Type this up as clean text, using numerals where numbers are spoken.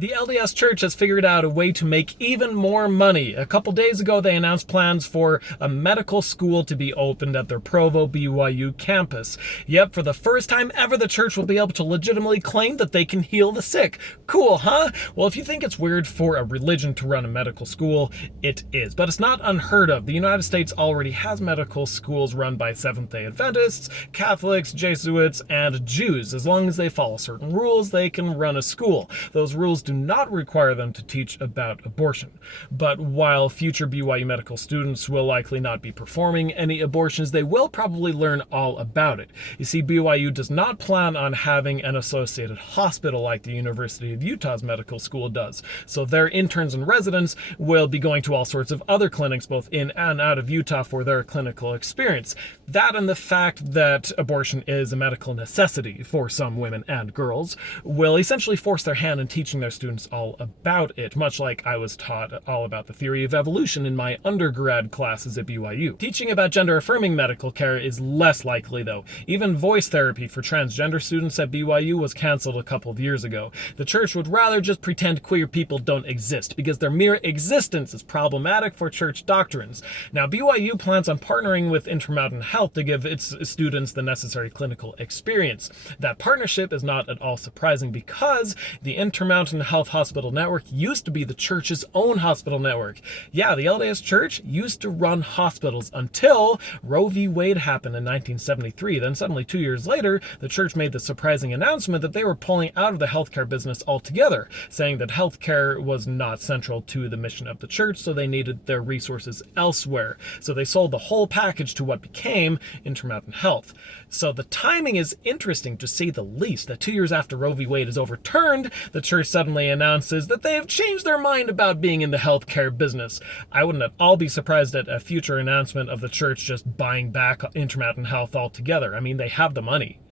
The LDS Church has figured out a way to make even more money. A couple days ago, they announced plans for a medical school to be opened at their Provo, BYU campus. Yep, for the first time ever, the church will be able to legitimately claim that they can heal the sick. Cool, huh? Well, if you think it's weird for a religion to run a medical school, it is. But it's not unheard of. The United States already has medical schools run by Seventh-day Adventists, Catholics, Jesuits, and Jews. As long as they follow certain rules, they can run a school. Those rules do not require them to teach about abortion. But while future BYU medical students will likely not be performing any abortions, they will probably learn all about it. You see, BYU does not plan on having an associated hospital like the University of Utah's medical school does. So their interns and residents will be going to all sorts of other clinics, both in and out of Utah, for their clinical experience. That and the fact that abortion is a medical necessity for some women and girls will essentially force their hand in teaching their students all about it, much like I was taught all about the theory of evolution in my undergrad classes at BYU. Teaching about gender-affirming medical care is less likely, though. Even voice therapy for transgender students at BYU was canceled a couple of years ago. The church would rather just pretend queer people don't exist, because their mere existence is problematic for church doctrines. Now, BYU plans on partnering with Intermountain Health to give its students the necessary clinical experience. That partnership is not at all surprising, because the Intermountain Health Hospital Network used to be the church's own hospital network. Yeah, the LDS Church used to run hospitals until Roe v. Wade happened in 1973. Then suddenly 2 years later, the church made the surprising announcement that they were pulling out of the healthcare business altogether, saying that healthcare was not central to the mission of the church, so they needed their resources elsewhere. So they sold the whole package to what became Intermountain Health. So the timing is interesting, to say the least, that 2 years after Roe v. Wade is overturned, the church suddenly announces that they have changed their mind about being in the healthcare business. I wouldn't at all be surprised at a future announcement of the church just buying back Intermountain Health altogether. I mean, they have the money.